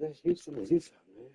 That's Houston is Houston, man.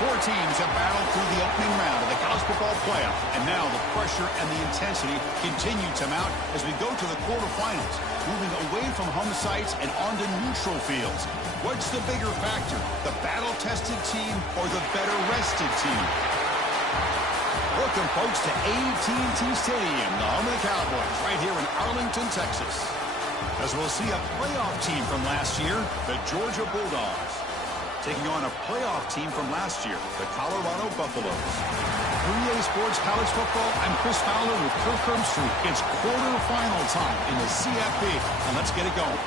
Four teams have battled through the opening round of the college football playoff, and now the pressure and the intensity continue to mount as we go to the quarterfinals, moving away from home sites and onto neutral fields. What's the bigger factor, the battle-tested team or the better-rested team? Welcome, folks, to AT&T Stadium, the home of the Cowboys, right here in Arlington, Texas. As we'll see a playoff team from last year, the Georgia Bulldogs, taking on a playoff team from last year, the Colorado Buffaloes. 3A Sports College Football, I'm Chris Fowler with Kirk Herbstreit. It's quarterfinal time in the CFP, and let's get it going.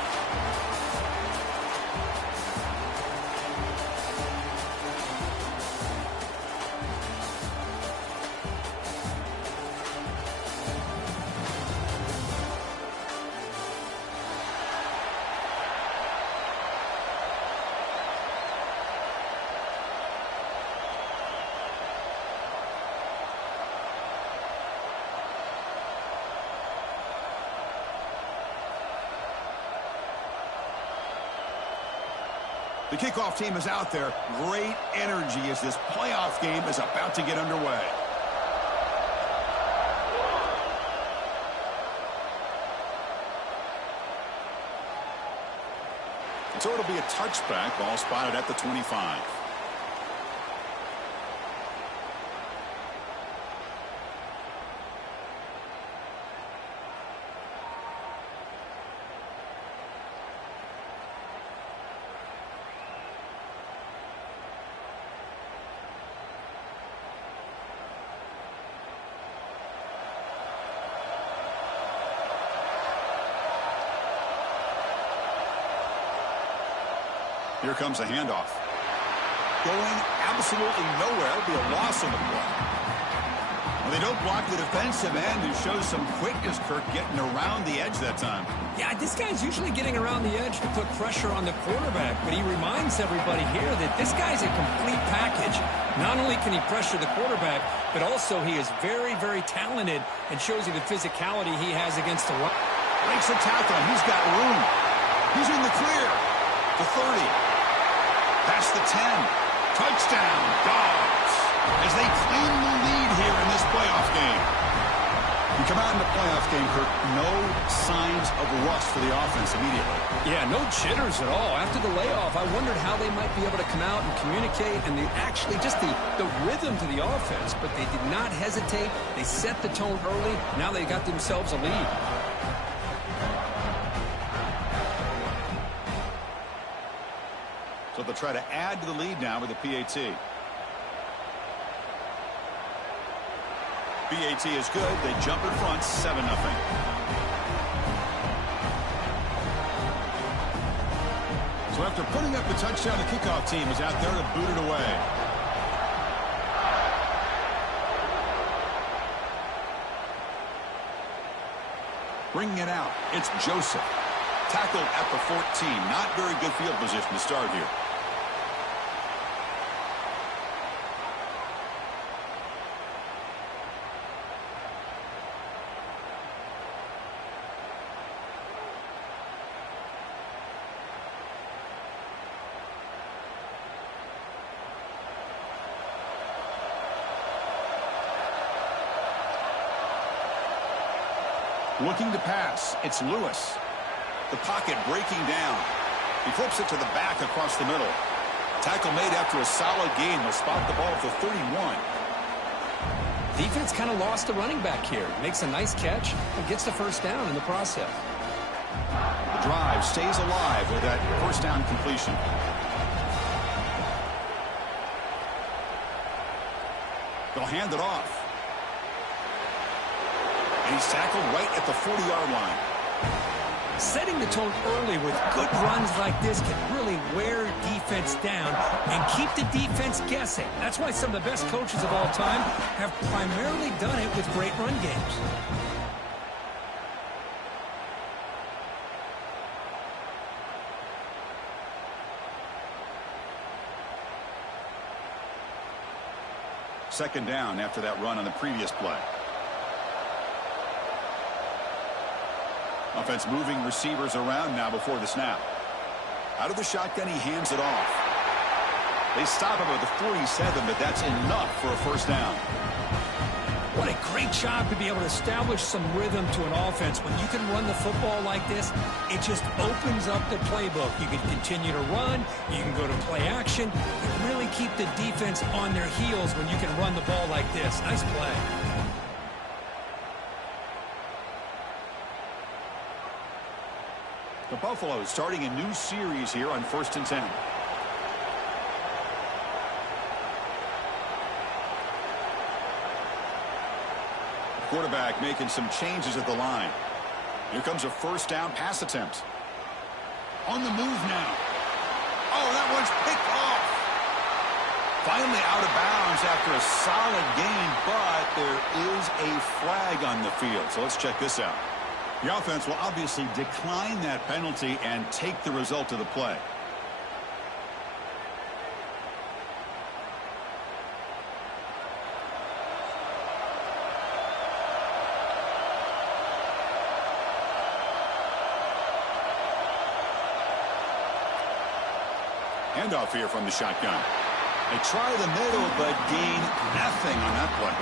The kickoff team is out there. Great energy as this playoff game is about to get underway. So it'll be a touchback, ball spotted at the 25. Here comes a handoff. Going absolutely nowhere. It'll be a loss on the play. Well, they don't block the defensive end, who shows some quickness, Kirk, getting around the edge that time. Yeah, this guy's usually getting around the edge to put pressure on the quarterback, but he reminds everybody here that this guy's a complete package. Not only can he pressure the quarterback, but also he is very, very talented and shows you the physicality he has against the run. Breaks a tackle. He's got room. He's in the clear. The 30. Past the 10. Touchdown, Dogs, as they claim the lead here in this playoff game. You come out in the playoff game, Kirk, no signs of rust for the offense immediately. Yeah, no jitters at all. After the layoff, I wondered how they might be able to come out and communicate and actually just the rhythm to the offense. But they did not hesitate. They set the tone early. Now they got themselves a lead. So they'll try to add to the lead now with the PAT. PAT is good. They jump in front 7-0. So after putting up the touchdown, the kickoff team is out there to boot it away. Bringing it out, it's Joseph. Tackled at the 14. Not very good field position to start here. Looking to pass, it's Lewis. The pocket breaking down. He flips it to the back across the middle. Tackle made after a solid gain. Will spot the ball at the 31. Defense kind of lost the running back here. Makes a nice catch and gets the first down in the process. The drive stays alive with that first down completion. They'll hand it off. And he's tackled right at the 40-yard line. Setting the tone early with good runs like this can really wear defense down and keep the defense guessing. That's why some of the best coaches of all time have primarily done it with great run games. Second down after that run on the previous play. Offense moving receivers around now before the snap. Out of the shotgun, he hands it off. They stop him at the 47, but that's enough for a first down. What a great job to be able to establish some rhythm to an offense. When you can run the football like this, it just opens up the playbook. You can continue to run. You can go to play action. You really keep the defense on their heels when you can run the ball like this. Nice play. The Buffaloes starting a new series here on 1st and 10. Quarterback making some changes at the line. Here comes a first down pass attempt. On the move now. Oh, that one's picked off. Finally out of bounds after a solid gain, but there is a flag on the field. So let's check this out. The offense will obviously decline that penalty and take the result of the play. Handoff here from the shotgun. They try the middle, but gain nothing on that play.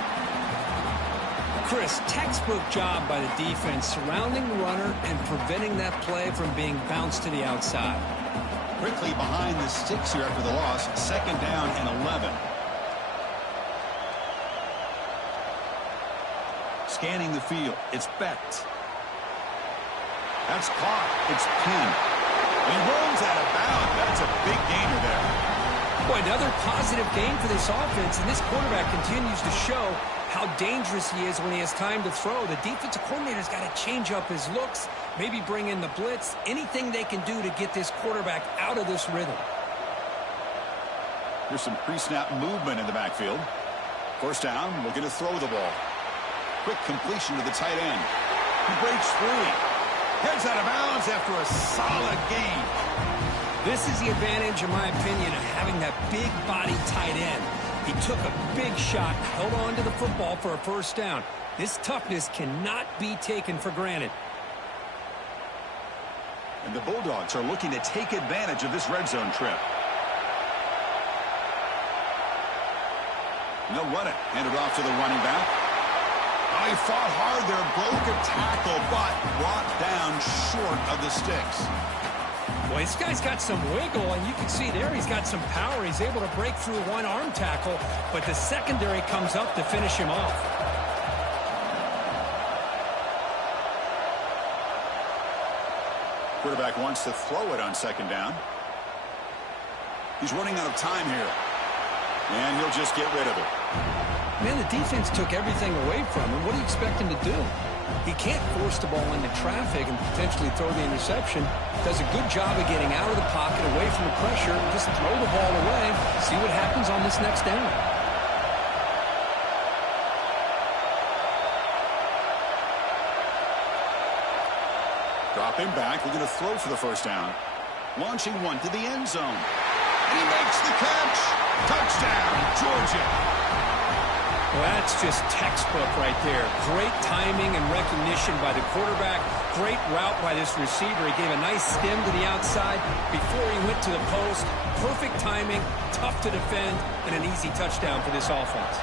Chris, textbook job by the defense surrounding the runner and preventing that play from being bounced to the outside. Quickly behind the sticks here after the loss. Second down and 11. Scanning the field. It's Becht. That's caught. It's pinned. And he runs out of bounds. That's a big gainer there. Boy, another positive game for this offense, and this quarterback continues to show how dangerous he is when he has time to throw. The defensive coordinator's got to change up his looks, maybe bring in the blitz, anything they can do to get this quarterback out of this rhythm. There's some pre-snap movement in the backfield. First down, looking to throw the ball. Quick completion to the tight end. He breaks free. Heads out of bounds after a solid gain. This is the advantage, in my opinion, of having that big body tight end. He took a big shot, held on to the football for a first down. This toughness cannot be taken for granted. And the Bulldogs are looking to take advantage of this red zone trip. And they'll run it. Hand it off to the running back. Oh, he fought hard there, broke a tackle, but brought down short of the sticks. Boy, this guy's got some wiggle, and you can see there he's got some power. He's able to break through one arm tackle, but the secondary comes up to finish him off. Quarterback wants to throw it on second down. He's running out of time here. And he'll just get rid of it. Man, the defense took everything away from him. What do you expect him to do? He can't force the ball into traffic and potentially throw the interception. Does a good job of getting out of the pocket, away from the pressure, just throw the ball away, see what happens on this next down. Dropping back, we're going to throw for the first down. Launching one to the end zone. And he makes the catch. Touchdown, Georgia. Well, that's just textbook right there. Great timing and recognition by the quarterback. Great route by this receiver. He gave a nice stem to the outside before he went to the post. Perfect timing, tough to defend, and an easy touchdown for this offense.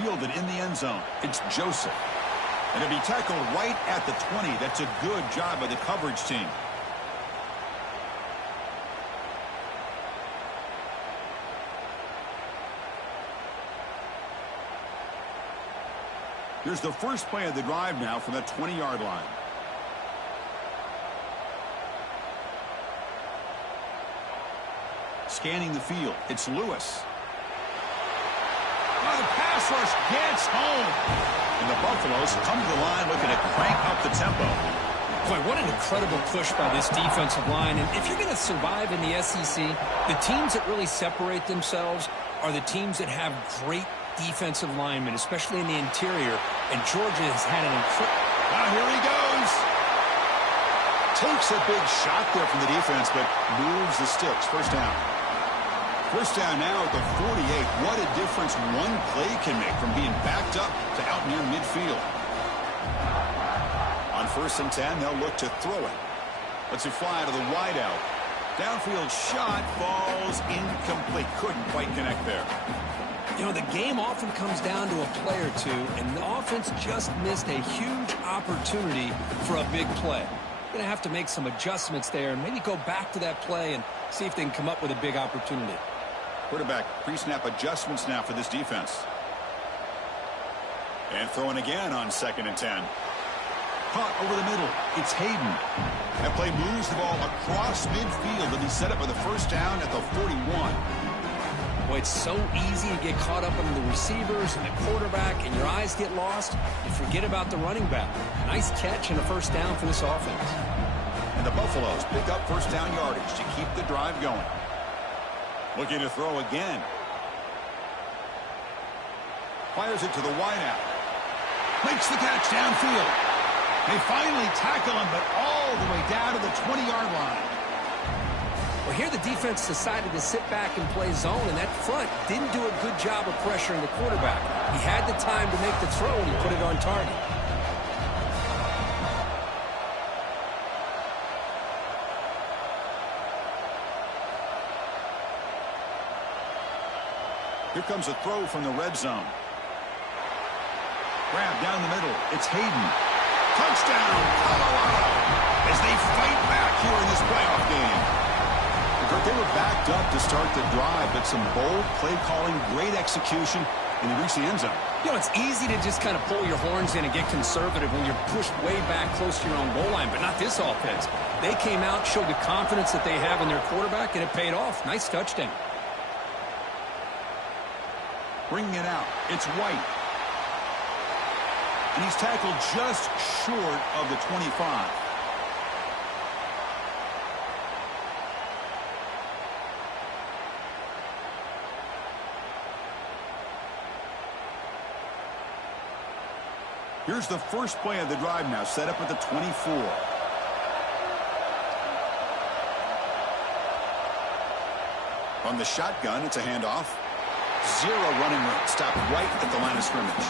Fielded in the end zone. It's Joseph. And it'll be tackled right at the 20. That's a good job by the coverage team. Here's the first play of the drive now from that 20-yard line. Scanning the field. It's Lewis. Oh, the pass rush gets home. And the Buffaloes come to the line looking to crank up the tempo. Boy, what an incredible push by this defensive line. And if you're going to survive in the SEC, the teams that really separate themselves are the teams that have great defensive linemen, especially in the interior. And Georgia has had an incredible... Now here he goes. Takes a big shot there from the defense, but moves the sticks. First down. First down now at the 48. What a difference one play can make from being backed up to out near midfield. On 1st and 10, they'll look to throw it. Let's it fly to the wideout. Downfield shot falls incomplete. Couldn't quite connect there. You know, the game often comes down to a play or two, and the offense just missed a huge opportunity for a big play. Going to have to make some adjustments there and maybe go back to that play and see if they can come up with a big opportunity. Quarterback pre-snap adjustments now for this defense. And throwing again on 2nd and 10. Caught over the middle. It's Hayden. That play moves the ball across midfield and he's set up for the first down at the 41. Boy, it's so easy to get caught up on the receivers and the quarterback, and your eyes get lost. You forget about the running back. Nice catch and a first down for this offense. And the Buffaloes pick up first down yardage to keep the drive going. Looking to throw again. Fires it to the wideout. Makes the catch downfield. They finally tackle him, but all the way down to the 20-yard line. Well, here the defense decided to sit back and play zone, and that front didn't do a good job of pressuring the quarterback. He had the time to make the throw, and he put it on target. Here comes a throw from the red zone. Grab down the middle. It's Hayden. Touchdown, Colorado, as they fight back here in this playoff game. They were backed up to start the drive, but some bold play calling, great execution, and they reached the end zone. You know, it's easy to just kind of pull your horns in and get conservative when you're pushed way back close to your own goal line, but not this offense. They came out, showed the confidence that they have in their quarterback, and it paid off. Nice touchdown. Bringing it out. It's White. And he's tackled just short of the 25. Here's the first play of the drive now, set up at the 24. From the shotgun, it's a handoff. Zero running room. Stopped right at the line of scrimmage.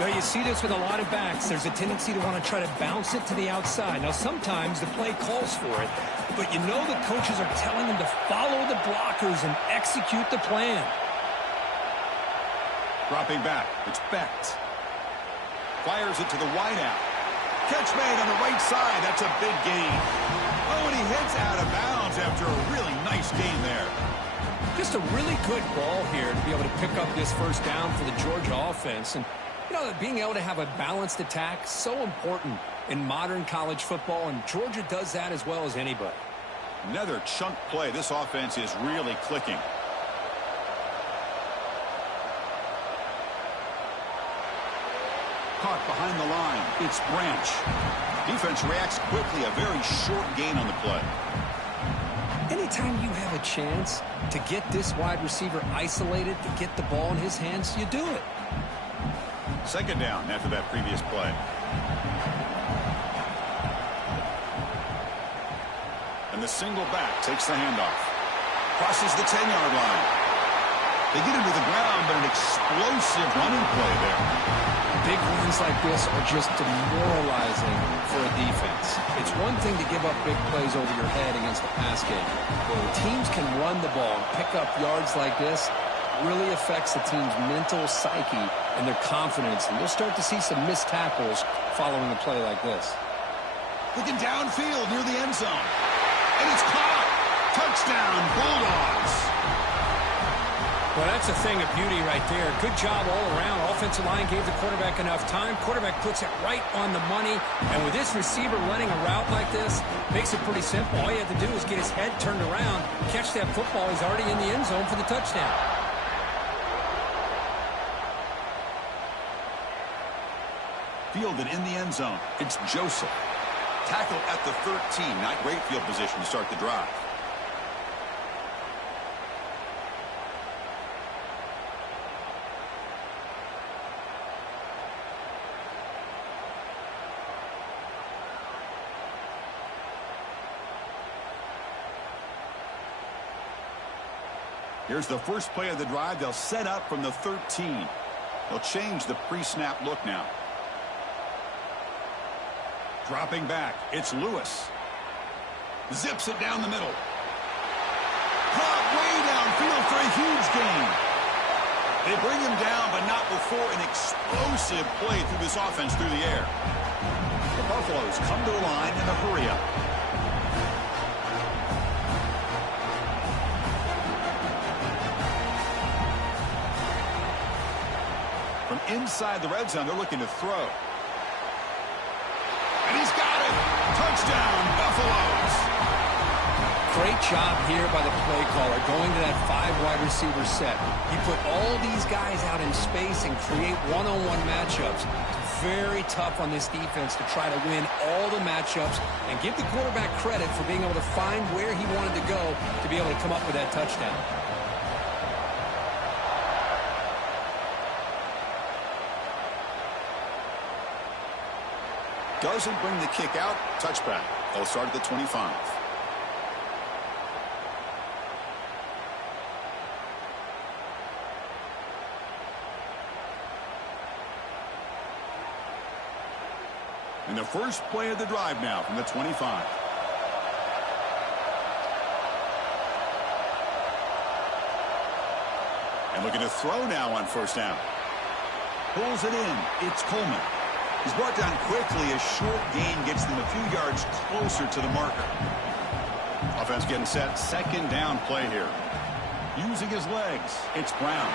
Now, you see this with a lot of backs. There's a tendency to want to try to bounce it to the outside. Now, sometimes the play calls for it, but you know the coaches are telling them to follow the blockers and execute the plan. Dropping back. It's Becht. Fires it to the wideout. Catch made on the right side. That's a big gain. Oh, and he heads out of bounds after a really nice gain there. Just a really good ball here to be able to pick up this first down for the Georgia offense. And, you know, being able to have a balanced attack, so important in modern college football, and Georgia does that as well as anybody. Another chunk play. This offense is really clicking. Caught behind the line. It's Branch. Defense reacts quickly. A very short gain on the play. Anytime you have a chance to get this wide receiver isolated, to get the ball in his hands, you do it. Second down after that previous play. And the single back takes the handoff. Crosses the 10-yard line. They get him to the ground, but an explosive running play there. Big runs like this are just demoralizing for a defense. It's one thing to give up big plays over your head against the pass game. But when teams can run the ball and pick up yards like this, it really affects the team's mental psyche and their confidence. And you'll start to see some missed tackles following a play like this. Looking downfield near the end zone. And it's caught. Touchdown, Bulldogs. Well, that's a thing of beauty right there. Good job all around. Offensive line gave the quarterback enough time. Quarterback puts it right on the money. And with this receiver running a route like this, makes it pretty simple. All you have to do is get his head turned around, catch that football. He's already in the end zone for the touchdown. Fielded in the end zone. It's Joseph. Tackle at the 13. Not great field position to start the drive. Here's the first play of the drive. They'll set up from the 13. They'll change the pre-snap look now. Dropping back, it's Lewis. Zips it down the middle. Caught way downfield for a huge gain. They bring him down, but not before an explosive play through this offense through the air. The Buffaloes come to the line in a hurry-up. From inside the red zone, they're looking to throw. And he's got it. Touchdown, Buffaloes. Great job here by the play caller going to that 5 wide receiver set. He put all these guys out in space and create one-on-one matchups. It's very tough on this defense to try to win all the matchups and give the quarterback credit for being able to find where he wanted to go to be able to come up with that touchdown. Doesn't bring the kick out. Touchback. They'll start at the 25. And the first play of the drive now from the 25. And looking to throw now on first down. Pulls it in. It's Coleman. He's brought down quickly. A short gain gets them a few yards closer to the marker. Offense getting set. Second down play here. Using his legs. It's Brown.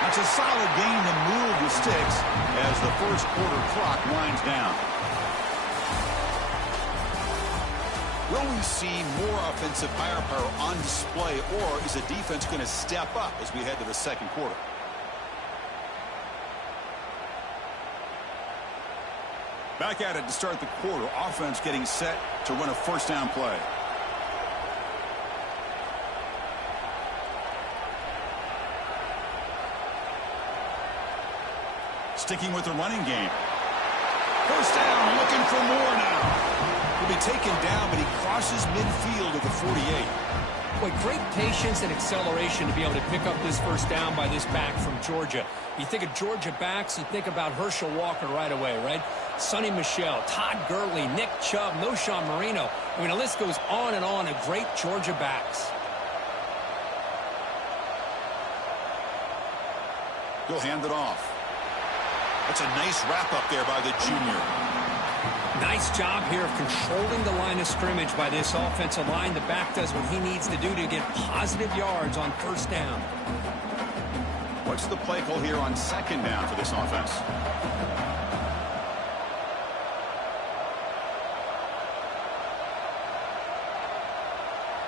That's a solid gain to move the sticks as the first quarter clock winds down. Will we see more offensive firepower on display, or is the defense going to step up as we head to the second quarter? Back at it to start the quarter. Offense getting set to run a first down play. Sticking with the running game. First down, looking for more now. Will be taken down, but he crosses midfield at the 48. Boy, great patience and acceleration to be able to pick up this first down by this back from Georgia. You think of Georgia backs, you think about Herschel Walker right away, right? Sonny Michel, Todd Gurley, Nick Chubb, Noshawn Marino. I mean, the list goes on and on of great Georgia backs. He'll hand it off. That's a nice wrap-up there by the junior. Nice job here of controlling the line of scrimmage by this offensive line. The back does what he needs to do to get positive yards on first down. What's the play call here on second down for this offense?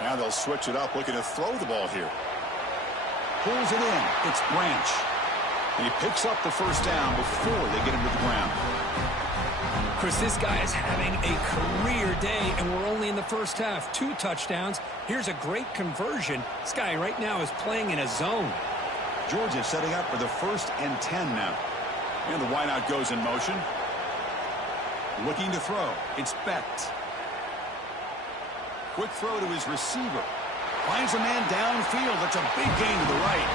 Now they'll switch it up, looking to throw the ball here. Pulls it in. It's Branch. And he picks up the first down before they get him to the ground. Chris, this guy is having a career day, and we're only in the first half. 2 touchdowns. Here's a great conversion. This guy right now is playing in a zone. Georgia setting up for the 1st and 10 now. And the wideout goes in motion. Looking to throw. It's Becht. Quick throw to his receiver. Finds a man downfield. That's a big gain to the right.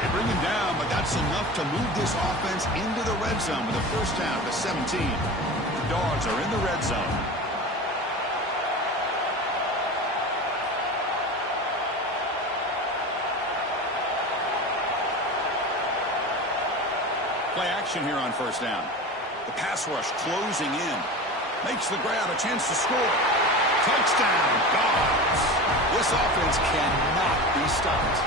They bring him down, but that's enough to move this offense into the red zone with the first down to 17. The Dogs are in the red zone. Play action here on first down. The pass rush closing in. Makes the grab, a chance to score. Touchdown, Dogs. This offense cannot be stopped.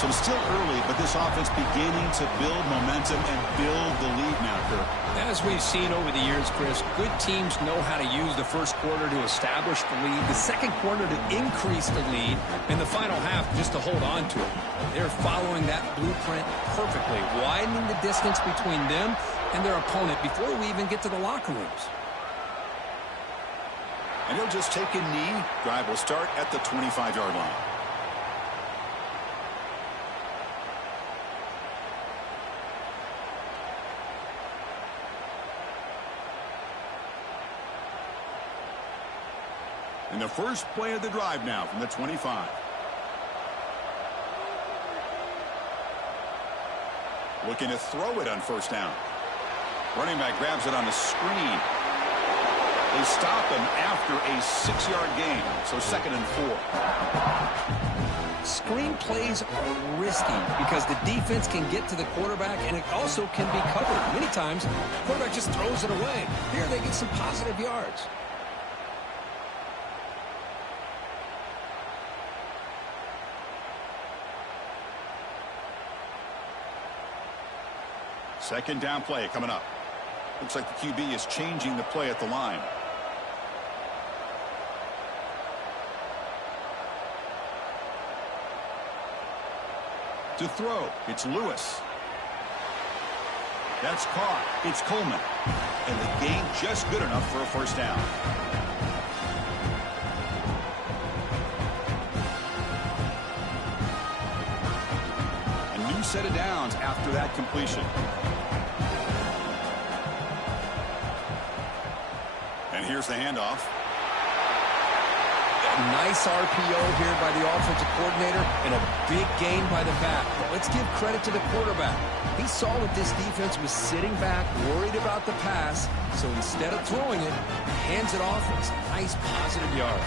So it's still early, but this offense beginning to build momentum and build the lead now, Kirk. As we've seen over the years, Chris, good teams know how to use the first quarter to establish the lead, the second quarter to increase the lead, and the final half just to hold on to it. They're following that blueprint perfectly, widening the distance between them and their opponent before we even get to the locker rooms. And he'll just take a knee. Drive will start at the 25-yard line. In the first play of the drive now from the 25. Looking to throw it on first down. Running back grabs it on the screen. They stop him after a 6-yard gain. So 2nd and 4. Screen plays are risky because the defense can get to the quarterback, and it also can be covered. Many times, the quarterback just throws it away. Here they get some positive yards. Second down play coming up. Looks like the QB is changing the play at the line. To throw, it's Lewis. That's caught. It's Coleman. And the gain just good enough for a first down. A new set of downs after that completion. And here's the handoff. Nice RPO here by the offensive coordinator and a big gain by the back. But let's give credit to the quarterback. He saw that this defense was sitting back, worried about the pass, so instead of throwing it, he hands it off and some nice positive yards.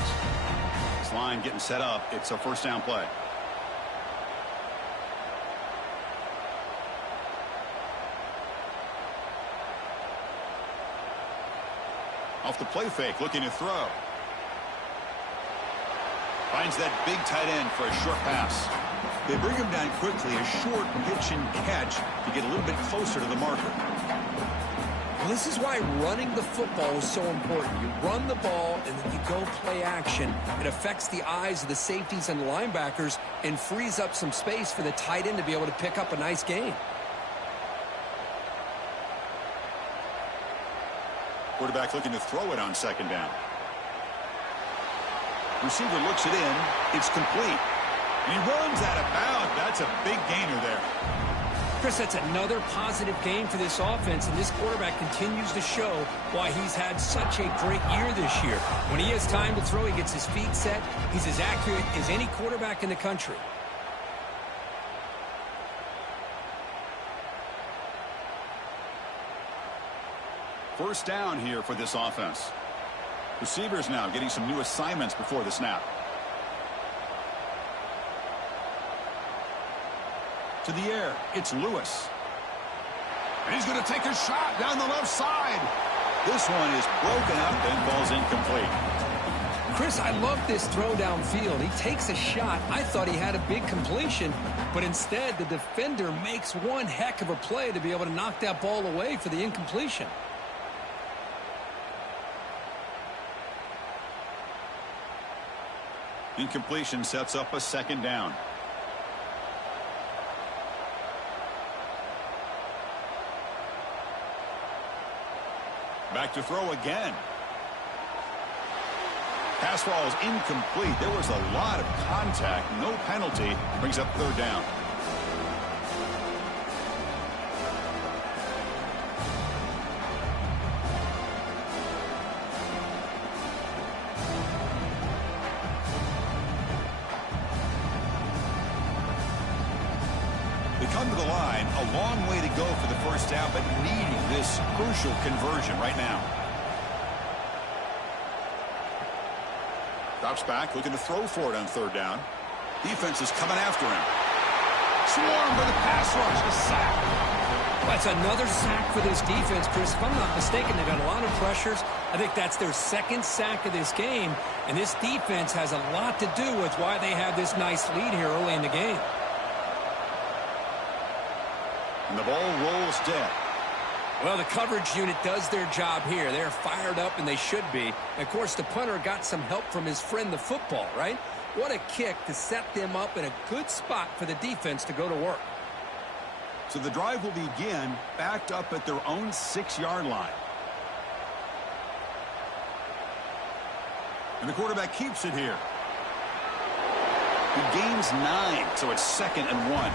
This line getting set up. It's a first down play. Off the play fake, looking to throw. Finds that big tight end for a short pass. They bring him down quickly, a short pitch and catch to get a little bit closer to the marker. Well, this is why running the football is so important. You run the ball and then you go play action. It affects the eyes of the safeties and the linebackers and frees up some space for the tight end to be able to pick up a nice gain. Quarterback looking to throw it on second down. Receiver looks it in. It's complete. And he runs out of bounds. That's a big gainer there. Chris, that's another positive game for this offense, and this quarterback continues to show why he's had such a great year this year. When he has time to throw, he gets his feet set. He's as accurate as any quarterback in the country. First down here for this offense. Receivers now getting some new assignments before the snap. To the air, it's Lewis. And he's going to take a shot down the left side. This one is broken up and falls incomplete. Chris, I love this throw downfield. He takes a shot. I thought he had a big completion, but instead the defender makes one heck of a play to be able to knock that ball away for the incompletion. Incompletion sets up a second down. Back to throw again. Pass ball is incomplete. There was a lot of contact. No penalty. Brings up third down. They come to the line. A long way to go for the first down, but needing this crucial conversion right now. Drops back, looking to throw for it on third down. Defense is coming after him. Swarmed by the pass rush. A sack. That's another sack for this defense, Chris. If I'm not mistaken, they've got a lot of pressures. I think that's their second sack of this game. And this defense has a lot to do with why they have this nice lead here early in the game. And the ball rolls dead. Well, the coverage unit does their job here. They're fired up, and they should be. And of course, the punter got some help from his friend, the football, right? What a kick to set them up in a good spot for the defense to go to work. So the drive will begin backed up at their own 6-yard line. And the quarterback keeps it here. He gains 9, so it's 2nd and 1.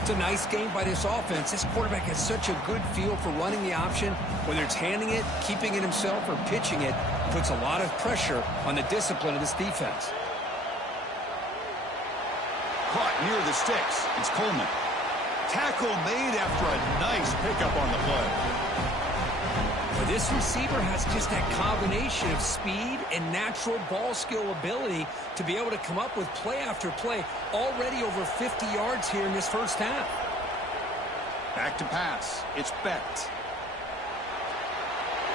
It's a nice game by this offense. This quarterback has such a good feel for running the option. Whether it's handing it, keeping it himself, or pitching it, puts a lot of pressure on the discipline of this defense. Caught near the sticks. It's Coleman. Tackle made after a nice pickup on the play. But this receiver has just that combination of speed and natural ball skill ability to be able to come up with play after play. Already over 50 yards here in this first half. Back to pass. It's Becht.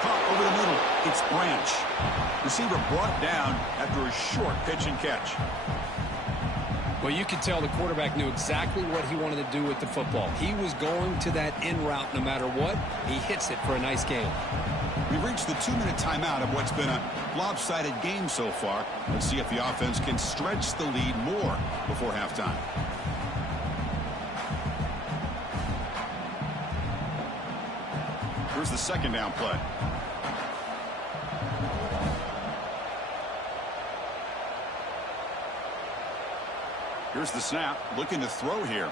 Caught over the middle. It's Branch. Receiver brought down after a short pitch and catch. Well, you could tell the quarterback knew exactly what he wanted to do with the football. He was going to that in route no matter what. He hits it for a nice game. We've reached the 2-minute timeout of what's been a lopsided game so far. Let's see if the offense can stretch the lead more before halftime. Here's the second down play. Here's the snap, looking to throw here.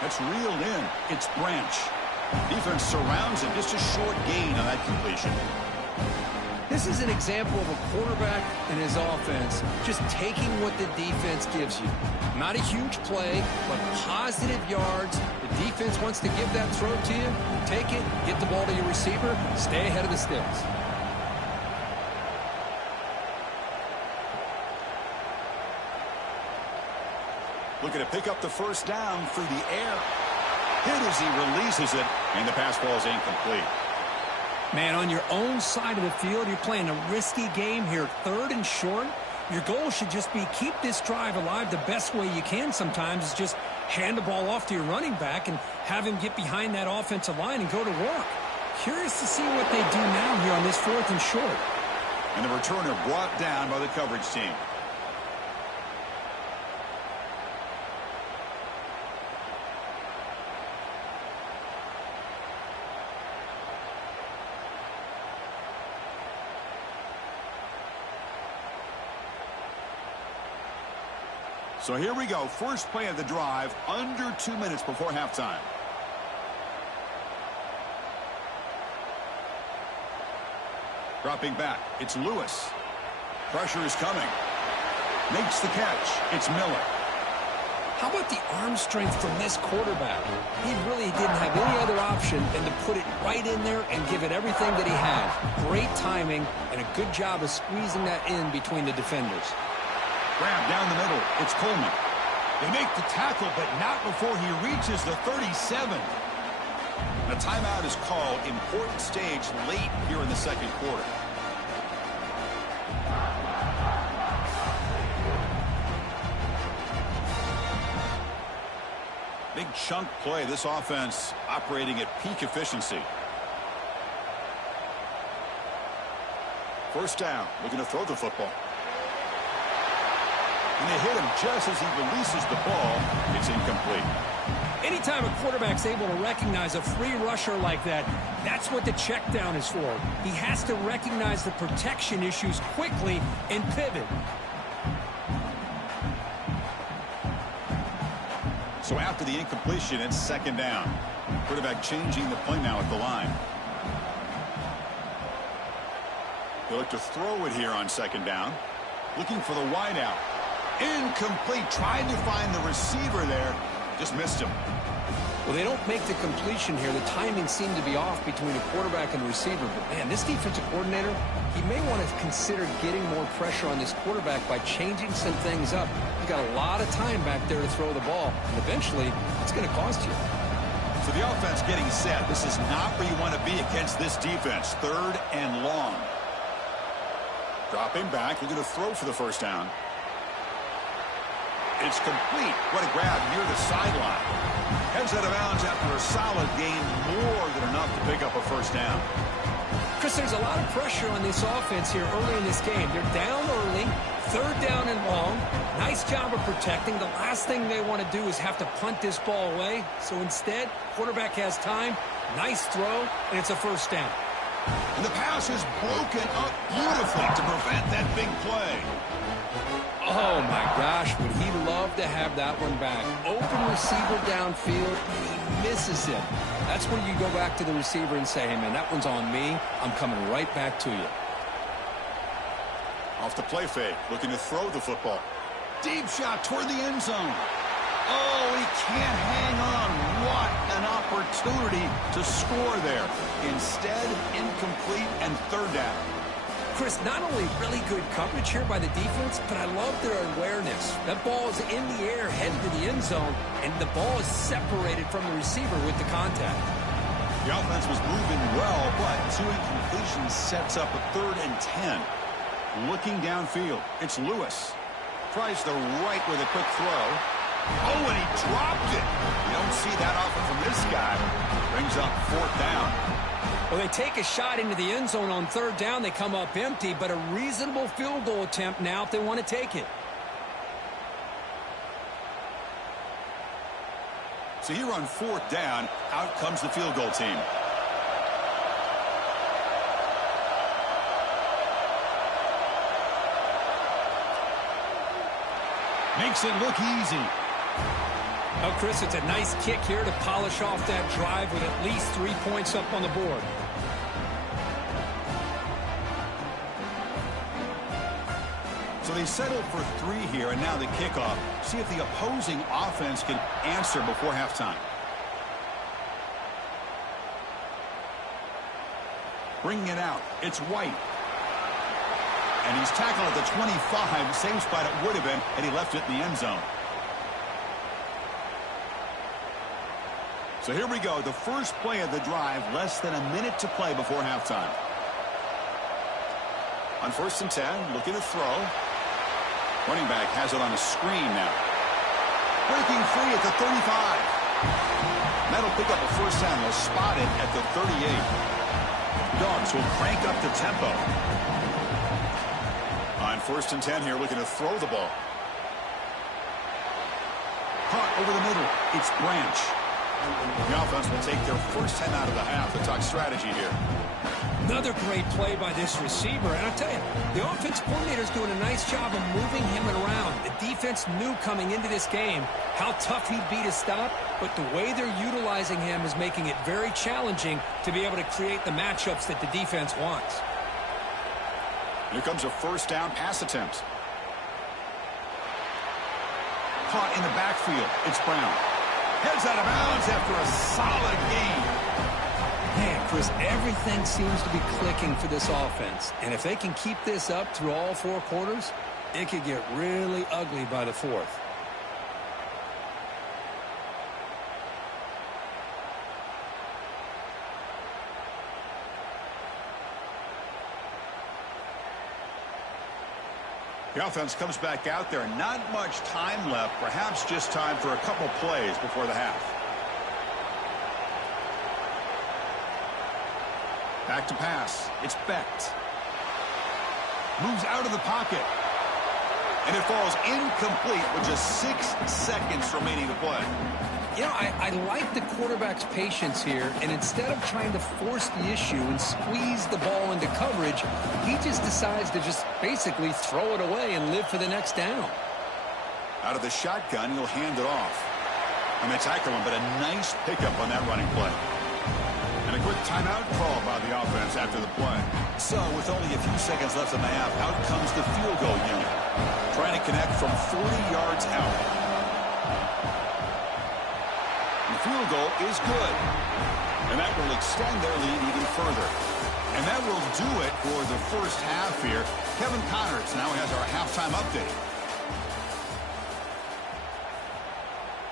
That's reeled in. It's Branch. Defense surrounds him. Just a short gain on that completion. This is an example of a quarterback and his offense just taking what the defense gives you. Not a huge play, but positive yards. The defense wants to give that throw to you. Take it, get the ball to your receiver, stay ahead of the sticks. Looking to pick up the first down through the air. Hit as he releases it, and the pass ball is incomplete. Man, on your own side of the field, you're playing a risky game here. 3rd and short. Your goal should just be keep this drive alive the best way you can sometimes is just hand the ball off to your running back and have him get behind that offensive line and go to work. Curious to see what they do now here on this 4th and short. And the returner brought down by the coverage team. So here we go. First play of the drive, under 2 minutes before halftime. Dropping back, it's Lewis. Pressure is coming. Makes the catch. It's Miller. How about the arm strength from this quarterback? He really didn't have any other option than to put it right in there and give it everything that he had. Great timing and a good job of squeezing that in between the defenders. Grab down the middle. It's Coleman. They make the tackle, but not before he reaches the 37. A timeout is called. Important stage late here in the second quarter. Big chunk play. This offense operating at peak efficiency. First down. Looking to throw the football. And they hit him just as he releases the ball. It's incomplete. Anytime a quarterback's able to recognize a free rusher like that, that's what the check down is for. He has to recognize the protection issues quickly and pivot. So after the incompletion, it's second down. Quarterback changing the play now at the line. They look to throw it here on second down. Looking for the wideout. Incomplete. Tried to find the receiver there. Just missed him. Well, they don't make the completion here. The timing seemed to be off between a quarterback and a receiver. But, man, this defensive coordinator, he may want to consider getting more pressure on this quarterback by changing some things up. He's got a lot of time back there to throw the ball. And eventually, it's going to cost you. So the offense getting set. This is not where you want to be against this defense. Third and long. Dropping back. Looking to throw for the first down. It's complete. What a grab near the sideline. Heads out of bounds after a solid gain, more than enough to pick up a first down. Chris, there's a lot of pressure on this offense here early in this game. They're down early, third down and long. Nice job of protecting. The last thing they want to do is have to punt this ball away. So instead, quarterback has time, nice throw, and it's a first down. And the pass is broken up beautifully to prevent that big play. Oh, my gosh, would he love to have that one back. Open receiver downfield, he misses him. That's when you go back to the receiver and say, hey, man, that one's on me. I'm coming right back to you. Off the play fake, looking to throw the football. Deep shot toward the end zone. Oh, he can't hang on. What an opportunity to score there. Instead, incomplete and third down. Chris, not only really good coverage here by the defense, but I love their awareness. That ball is in the air, headed to the end zone, and the ball is separated from the receiver with the contact. The offense was moving well, but two incompletions sets up a 3rd and 10. Looking downfield, it's Lewis. Tries the right with a quick throw. Oh, and he dropped it. You don't see that often from this guy. Brings up 4th down. Well, they take a shot into the end zone on 3rd down. They come up empty, but a reasonable field goal attempt now if they want to take it. So here on 4th down, out comes the field goal team. Makes it look easy. Oh, Chris, it's a nice kick here to polish off that drive with at least 3 points up on the board. So they settled for 3 here, and now the kickoff. See if the opposing offense can answer before halftime. Bringing it out, it's White. And he's tackled at the 25, same spot it would have been, and he left it in the end zone. So here we go, the first play of the drive, less than a minute to play before halftime. On 1st and 10, looking to throw. Running back has it on a screen now. Breaking free at the 35. That'll pick up a first down. They'll spot it at the 38. Dogs will crank up the tempo. On 1st and 10 here, looking to throw the ball. Caught over the middle. It's Branch. The offense will take their first 10 out of the half. The talk strategy here. Another great play by this receiver. And I'll tell you, the offense coordinator's doing a nice job of moving him around. The defense knew coming into this game how tough he'd be to stop, but the way they're utilizing him is making it very challenging to be able to create the matchups that the defense wants. Here comes a first down pass attempt. Caught in the backfield. It's Brown. Heads out of bounds after a solid gain. Man, Chris, everything seems to be clicking for this offense. And if they can keep this up through all 4 quarters, it could get really ugly by the 4th. The offense comes back out there. Not much time left. Perhaps just time for a couple plays before the half. Back to pass. It's Becht. Moves out of the pocket. And it falls incomplete with just 6 seconds remaining to play. You know, I like the quarterback's patience here, and instead of trying to force the issue and squeeze the ball into coverage, he just decides to just basically throw it away and live for the next down. Out of the shotgun, he'll hand it off. And they tackle him, but a nice pickup on that running play. And a quick timeout call by the offense after the play. So, with only a few seconds left in the half, out comes the field goal unit. Trying to connect from 40 yards out. The field goal is good. And that will extend their lead even further. And that will do it for the first half here. Kevin Connors now has our halftime update.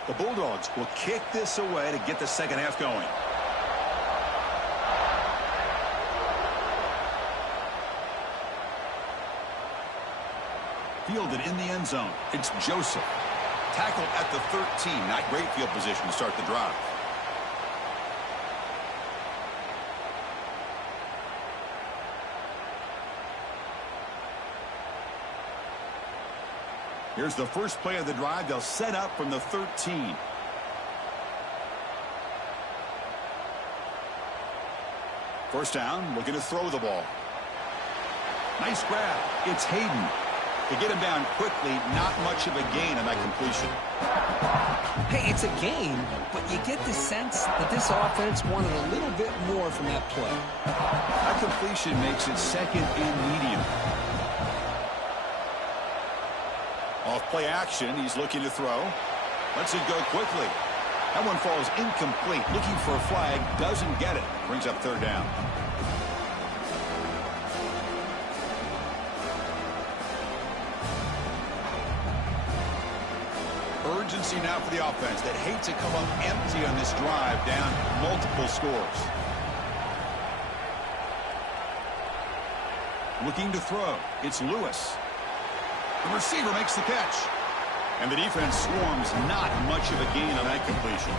The Bulldogs will kick this away to get the second half going. Fielded in the end zone. It's Joseph. Tackled at the 13. Not great field position to start the drive. Here's the first play of the drive. They'll set up from the 13. First down, looking to throw the ball. Nice grab. It's Hayden. To get him down quickly, not much of a gain on that completion. Hey, it's a gain, but you get the sense that this offense wanted a little bit more from that play. That completion makes it second and medium. Off play action, he's looking to throw. Lets it go quickly. That one falls incomplete. Looking for a flag, doesn't get it. Brings up third down. Urgency now for the offense that hate to come up empty on this drive, down multiple scores. Looking to throw. It's Lewis. The receiver makes the catch. And the defense swarms, not much of a gain on that completion.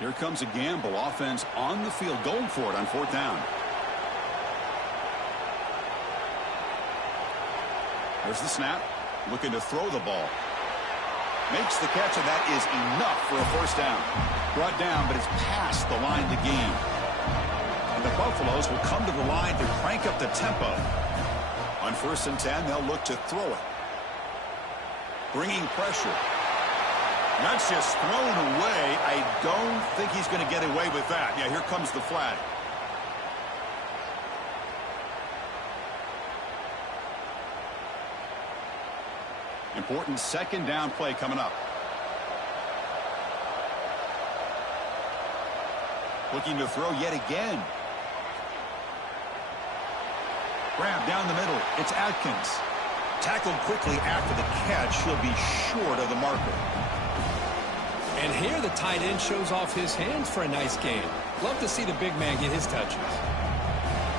Here comes a gamble. Offense on the field, going for it on fourth down. There's the snap. Looking to throw the ball. Makes the catch, and that is enough for a first down. Brought down, but it's past the line to gain. And the Buffaloes will come to the line to crank up the tempo. On 1st and 10, they'll look to throw it. Bringing pressure. That's just thrown away. I don't think he's going to get away with that. Yeah, here comes the flag. Important second down play coming up. Looking to throw yet again. Grab down the middle. It's Atkins. Tackled quickly after the catch. He'll be short of the marker. And here the tight end shows off his hands for a nice gain. Love to see the big man get his touches.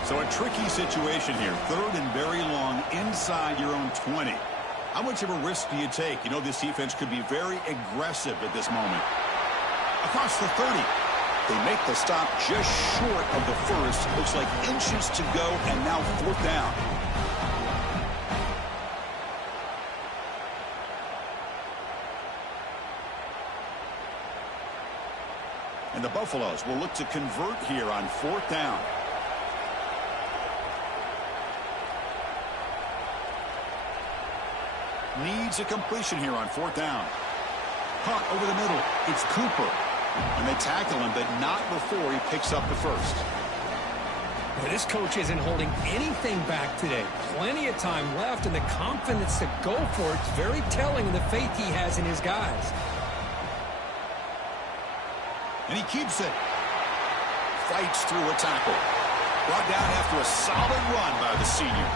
So a tricky situation here. 3rd and very long inside your own 20. How much of a risk do you take? You know this defense could be very aggressive at this moment. Across the 30. They make the stop just short of the first. Looks like inches to go, and now 4th down. And the Buffaloes will look to convert here on 4th down. Needs a completion here on 4th down. Caught over the middle. It's Cooper. And they tackle him, but not before he picks up the first. Well, this coach isn't holding anything back today. Plenty of time left, and the confidence to go for it's very telling of the faith he has in his guys. And he keeps it. Fights through a tackle. Brought down after a solid run by the senior.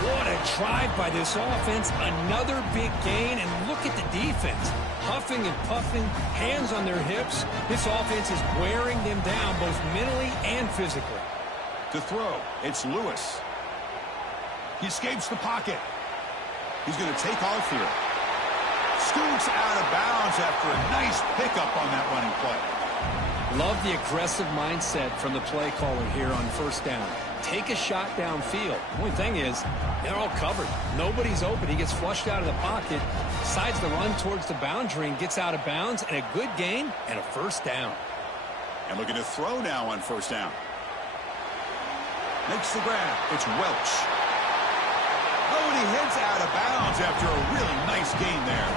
What a drive by this offense. Another big gain, and look at the defense. Huffing and puffing, hands on their hips. This offense is wearing them down both mentally and physically. To throw, it's Lewis. He escapes the pocket. He's going to take off here. scoots out of bounds after a nice pickup on that running play. Love the aggressive mindset from the play caller here on first down. Take a shot downfield. The only thing is, they're all covered. Nobody's open. He gets flushed out of the pocket, decides to run towards the boundary and gets out of bounds, and a good gain and a first down. And looking to throw now on first down. Makes the grab. It's Welch. Oh, and he heads out of bounds after a really nice gain there.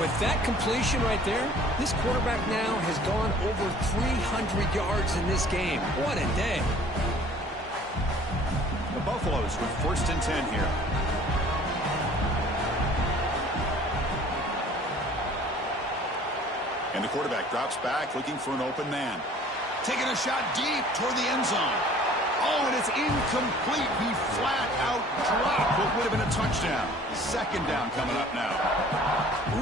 With that completion right there, this quarterback now has gone over 300 yards in this game. What a day. The Buffaloes with 1st and 10 here. And the quarterback drops back looking for an open man. Taking a shot deep toward the end zone. Oh, and it's incomplete. He flat out dropped what would have been a touchdown. 2nd down coming up now.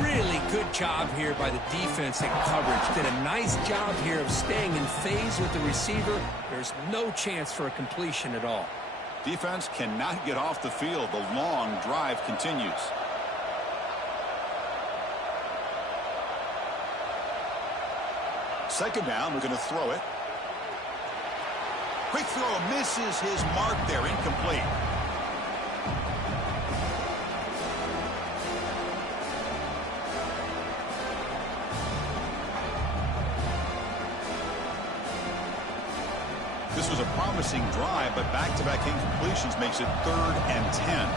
Really good job here by the defense and coverage. Did a nice job here of staying in phase with the receiver. There's no chance for a completion at all. Defense cannot get off the field. The long drive continues. Second down, we're going to throw it. Quick throw misses his mark there, incomplete. This was a promising drive, but back-to-back incompletions makes it 3rd and 10.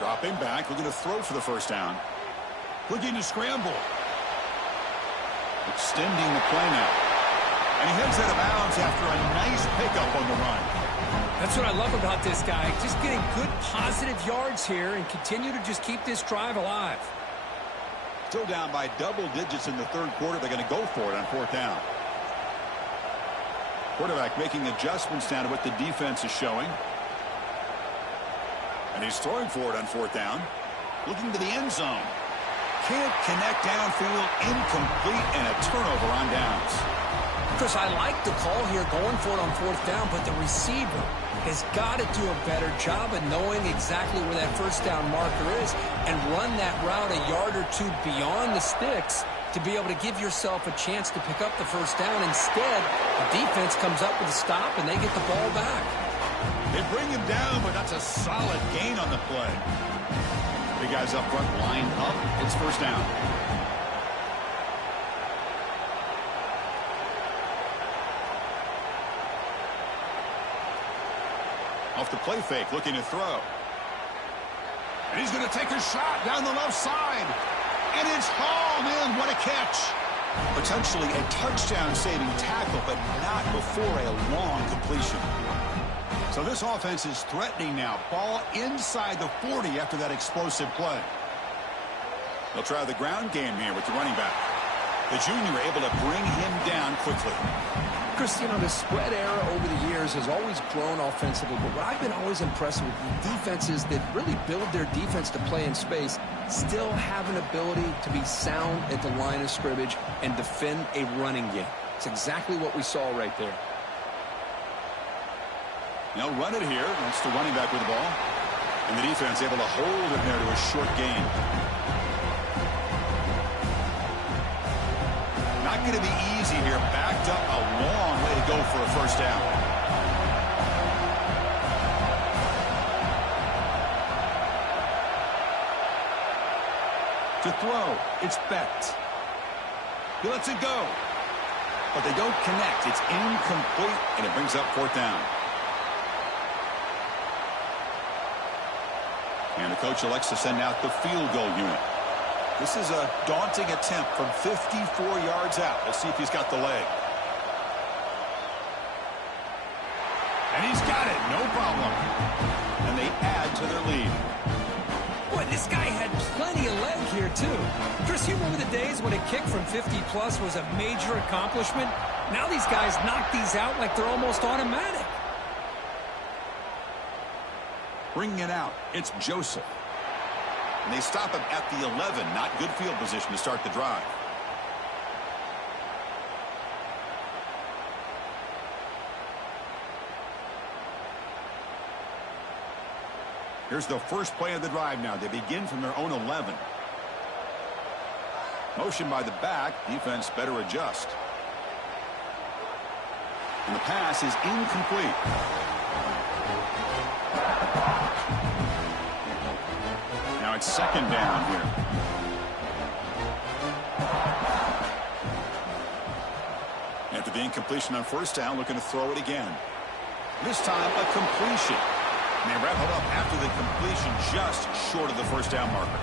Dropping back, looking to throw for the first down. Looking to scramble. Extending the play now. And he heads out of bounds after a nice pickup on the run. That's what I love about this guy. Just getting good positive yards here and continue to just keep this drive alive. Still down by double digits in the 3rd quarter. They're going to go for it on 4th down. Quarterback making adjustments down to what the defense is showing. And he's throwing for it on 4th down. Looking to the end zone. Can't connect downfield, incomplete, and a turnover on downs. Chris, I like the call here going for it on 4th down, but the receiver has got to do a better job of knowing exactly where that first down marker is and run that route a yard or two beyond the sticks to be able to give yourself a chance to pick up the first down. Instead, the defense comes up with a stop and they get the ball back. They bring him down, but that's a solid gain on the play. The guys up front lined up. It's first down. Off the play fake, looking to throw. And he's going to take a shot down the left side. And it's hauled in. What a catch. Potentially a touchdown-saving tackle, but not before a long completion. So this offense is threatening now. Ball inside the 40 after that explosive play. They'll try the ground game here with the running back. The junior able to bring him down quickly. Chris, you know, the spread era over the years has always grown offensively, but what I've been always impressed with the defenses that really build their defense to play in space still have an ability to be sound at the line of scrimmage and defend a running game. It's exactly what we saw right there. They'll run it here. That's the running back with the ball. And the defense able to hold it there to a short gain. Not going to be easy here. Backed up a long way to go for a first down. To throw, it's Becht. He lets it go. But they don't connect. It's incomplete, and it brings up 4th down. And the coach elects to send out the field goal unit. This is a daunting attempt from 54 yards out. We'll see if he's got the leg. And he's got it, no problem. And they add to their lead. Boy, this guy had plenty of leg here, too. Chris, you remember the days when a kick from 50-plus was a major accomplishment? Now these guys knock these out like they're almost automatic. Bringing it out, it's Joseph. And they stop him at the 11. Not good field position to start the drive. Here's the first play of the drive now. They begin from their own 11. Motion by the back. Defense better adjust. And the pass is incomplete. Now it's second down here. After the incompletion on first down, looking to throw it again. This time a completion. And they wrap it up after the completion, just short of the first down marker.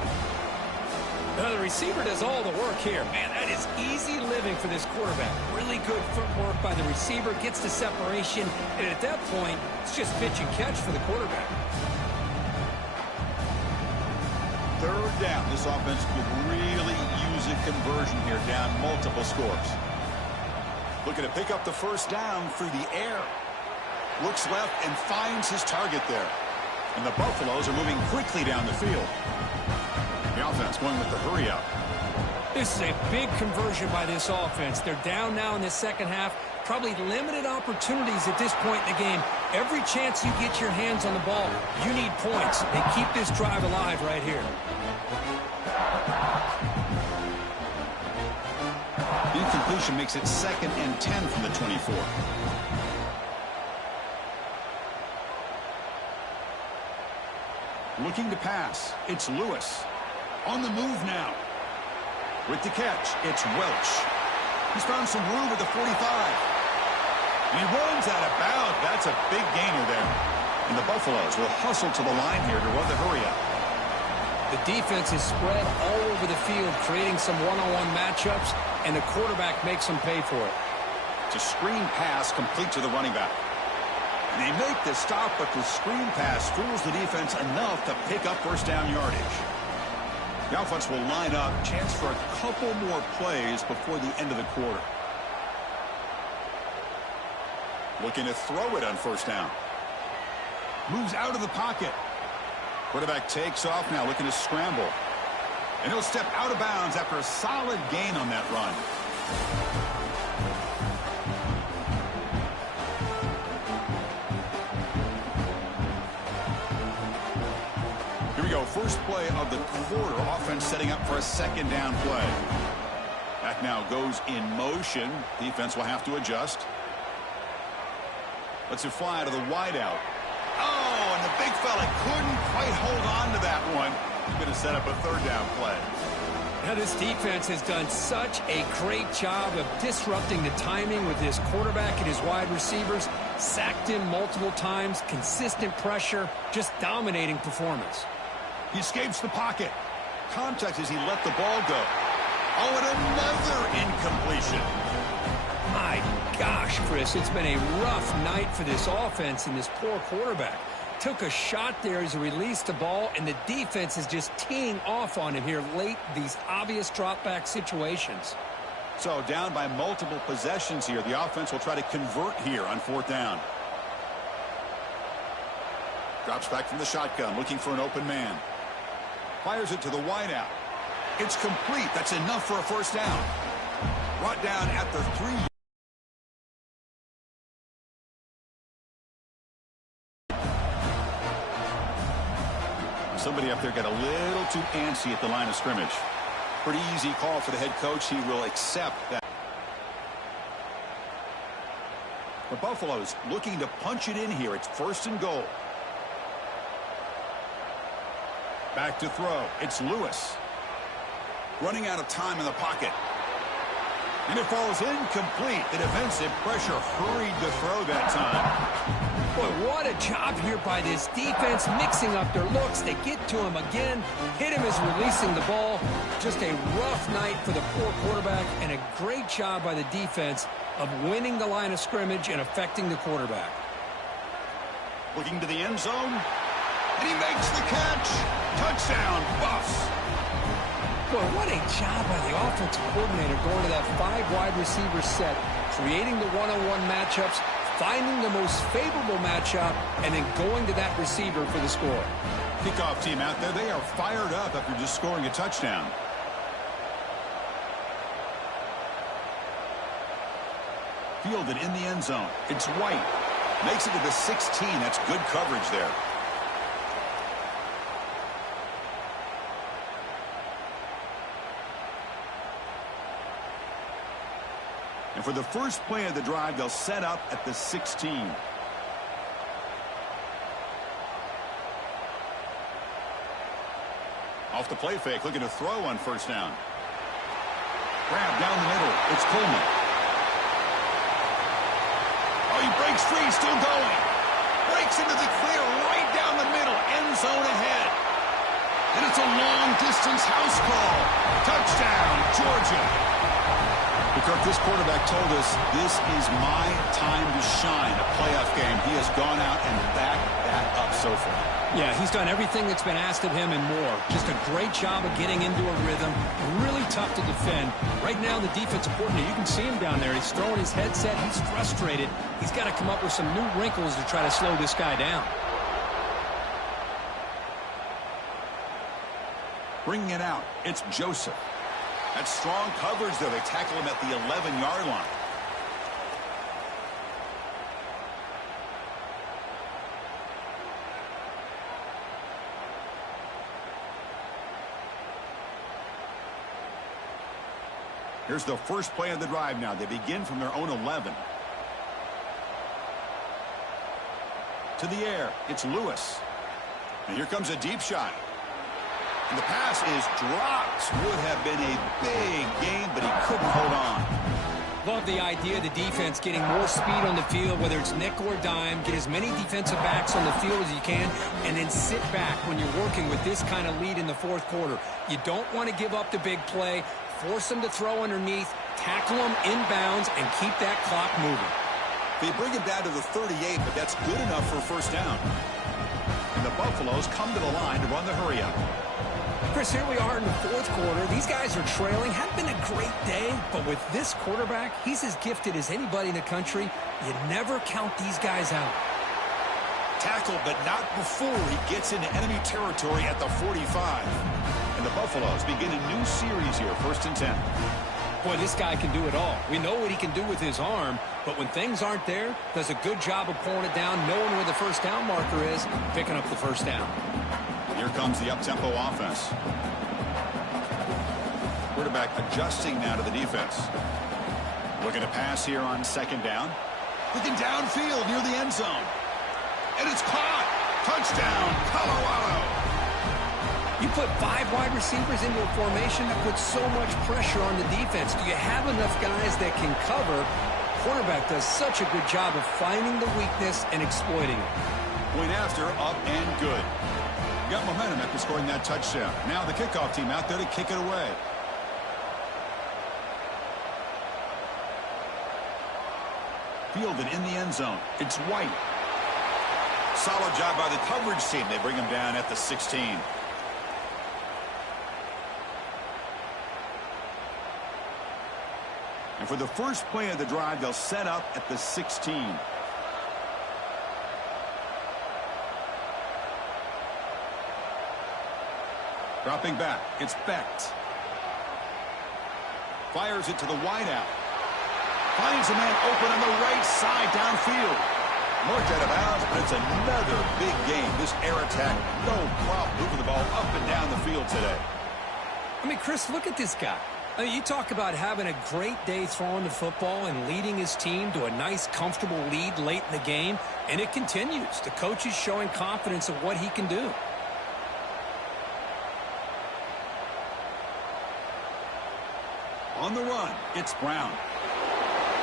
Now the receiver does all the work here. Man, that is easy living for this quarterback. Really good footwork by the receiver, gets the separation, and at that point, it's just pitch and catch for the quarterback. Third down. This offense could really use a conversion here, down multiple scores. Looking to pick up the first down through the air. Looks left and finds his target there. And the Buffaloes are moving quickly down the field. The offense going with the hurry up. This is a big conversion by this offense. They're down now in the second half. Probably limited opportunities at this point in the game. Every chance you get your hands on the ball, you need points. They keep this drive alive right here. Incompletion makes it 2nd and 10 from the 24. Looking to pass. It's Lewis. On the move now. With the catch, it's Welch. He's found some room at the 45. And he runs out of bounds. That's a big gainer there. And the Buffaloes will hustle to the line here to run the hurry up. The defense is spread all over the field, creating some one-on-one matchups, and the quarterback makes them pay for it. It's a screen pass complete to the running back. And they make the stop, but the screen pass fools the defense enough to pick up first down yardage. The offense will line up. Chance for a couple more plays before the end of the quarter. Looking to throw it on first down. Moves out of the pocket. Quarterback takes off now, looking to scramble. And he'll step out of bounds after a solid gain on that run. Here we go. First play of the quarter. Offense setting up for a second down play. Back now goes in motion. Defense will have to adjust. Lets it fly to the wideout. Oh, and the big fella couldn't quite hold on to that one. He's going to set up a third down play. Now this defense has done such a great job of disrupting the timing with his quarterback and his wide receivers. Sacked him multiple times, consistent pressure, just dominating performance. He escapes the pocket. Contact as he let the ball go. Oh, and another incompletion. My gosh, Chris, it's been a rough night for this offense and this poor quarterback. Took a shot there as he released the ball, and the defense is just teeing off on him here late, these obvious drop-back situations. So down by multiple possessions here. The offense will try to convert here on fourth down. Drops back from the shotgun, looking for an open man. Fires it to the wideout. It's complete. That's enough for a first down. Brought down at the 3. Somebody up there got a little too antsy at the line of scrimmage. Pretty easy call for the head coach. He will accept that. The Buffaloes looking to punch it in here. It's 1st and goal. Back to throw. It's Lewis. Running out of time in the pocket. And it falls incomplete. The defensive pressure hurried to throw that time. Boy, what a job here by this defense, mixing up their looks. They get to him again, hit him as releasing the ball. Just a rough night for the poor quarterback, and a great job by the defense of winning the line of scrimmage and affecting the quarterback. Looking to the end zone, and he makes the catch. Touchdown, Buffs. Boy, what a job by the offensive coordinator going to that 5 wide receiver set, creating the one-on-one matchups, finding the most favorable matchup, and then going to that receiver for the score. Kickoff team out there, they are fired up after just scoring a touchdown. Fielded in the end zone. It's White. Makes it to the 16. That's good coverage there. And for the first play of the drive, they'll set up at the 16. Off the play fake, looking to throw on first down. Grab down the middle. It's Coleman. Oh, he breaks free, still going. Breaks into the clear, right down the middle. End zone ahead. And it's a long-distance house call. Touchdown, Georgia. Kirk, this quarterback told us this is my time to shine, a playoff game. He has gone out and backed that up so far. Yeah, he's done everything that's been asked of him and more. Just a great job of getting into a rhythm. Really tough to defend. Right now, the defensive coordinator, you can see him down there. He's throwing his headset. He's frustrated. He's got to come up with some new wrinkles to try to slow this guy down. Bringing it out, it's Joseph. That's strong coverage, though. They tackle him at the 11-yard line. Here's the first play of the drive now. They begin from their own 11. To the air, it's Lewis. And here comes a deep shot. And the pass is dropped. Would have been a big game, but he couldn't hold on. Love the idea of the defense getting more speed on the field, whether it's nickel or dime. Get as many defensive backs on the field as you can, and then sit back when you're working with this kind of lead in the fourth quarter. You don't want to give up the big play. Force them to throw underneath, tackle them inbounds, and keep that clock moving. They bring him down to the 38, but that's good enough for a first down. And the Buffaloes come to the line to run the hurry-up. Chris, here we are in the fourth quarter. These guys are trailing. Hadn't been a great day, but with this quarterback, he's as gifted as anybody in the country. You never count these guys out. Tackled, but not before he gets into enemy territory at the 45. And the Buffaloes begin a new series here, 1st and 10. Boy, this guy can do it all. We know what he can do with his arm, but when things aren't there, does a good job of pulling it down, knowing where the first down marker is, picking up the first down. Here comes the up-tempo offense. Quarterback adjusting now to the defense. Looking to pass here on 2nd down. Looking downfield near the end zone. And it's caught. Touchdown, Colorado. You put 5 wide receivers into a formation that puts so much pressure on the defense. Do you have enough guys that can cover? Quarterback does such a good job of finding the weakness and exploiting it. Point after, up and good. Got momentum after scoring that touchdown. Now the kickoff team out there to kick it away. Fielded in the end zone. It's White. Solid job by the coverage team. They bring him down at the 16. And for the first play of the drive, they'll set up at the 16. Dropping back, it's Becht. Fires it to the wideout. Finds a man open on the right side downfield. Marked out of bounds, but it's another big game. This air attack, no problem moving the ball up and down the field today. I mean, Chris, look at this guy. I mean, you talk about having a great day throwing the football and leading his team to a nice, comfortable lead late in the game, and it continues. The coach is showing confidence of what he can do. On the run, it's Brown.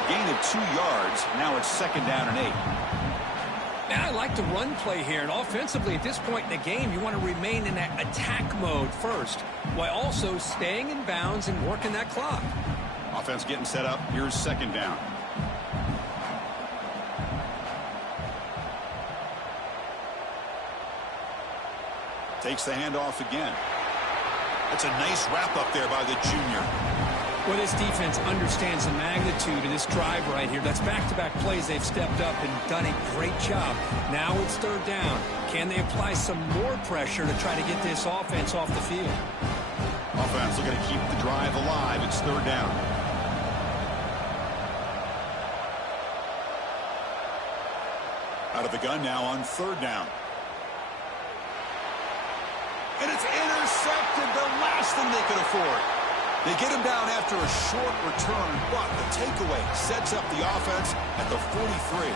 Gain of 2 yards. Now it's 2nd down and 8. Man, I like the run play here, and offensively at this point in the game, you want to remain in that attack mode first, while also staying in bounds and working that clock. Offense getting set up. Here's 2nd down. Takes the handoff again. That's a nice wrap up there by the junior. Well, this defense understands the magnitude of this drive right here. That's back-to-back plays. They've stepped up and done a great job. Now it's 3rd down. Can they apply some more pressure to try to get this offense off the field? Offense looking to keep the drive alive. It's 3rd down. Out of the gun now on 3rd down. And it's intercepted, the last thing they could afford. They get him down after a short return, but the takeaway sets up the offense at the 43.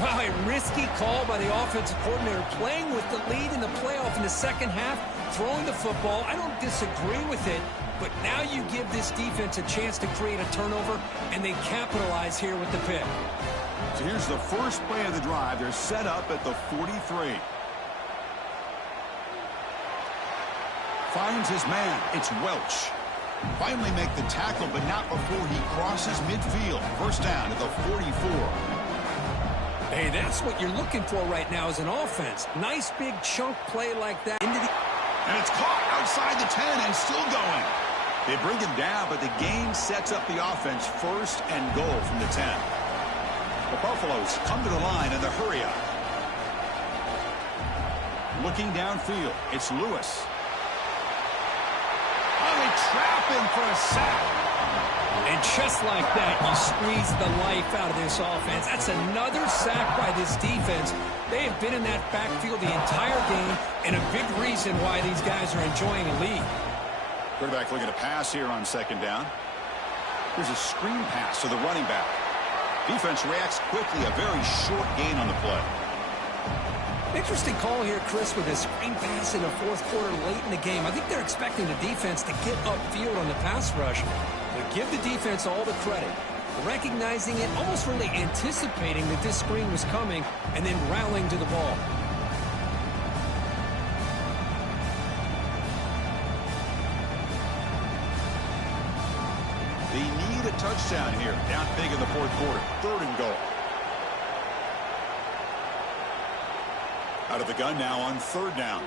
Wow, a risky call by the offensive coordinator, playing with the lead in the playoff in the second half, throwing the football. I don't disagree with it, but now you give this defense a chance to create a turnover, and they capitalize here with the pick. So here's the first play of the drive. They're set up at the 43. Finds his man. It's Welch. Finally make the tackle, but not before he crosses midfield. First down at the 44. Hey, that's what you're looking for right now as an offense. Nice big chunk play like that. And it's caught outside the 10 and still going. They bring him down, but the game sets up the offense first and goal from the 10. The Buffaloes come to the line in the hurry up. Looking downfield, it's Lewis. Oh, they trap him for a sack. And just like that, you squeeze the life out of this offense. That's another sack by this defense. They have been in that backfield the entire game, and a big reason why these guys are enjoying a lead. Quarterback looking to pass here on second down. Here's a screen pass to the running back. Defense reacts quickly, a very short gain on the play. Interesting call here, Chris, with a screen pass in the fourth quarter late in the game. I think they're expecting the defense to get upfield on the pass rush. But give the defense all the credit. Recognizing it, almost really anticipating that this screen was coming, and then rallying to the ball. They need a touchdown here. Down big in the fourth quarter. Third and goal. Out of the gun now on third down.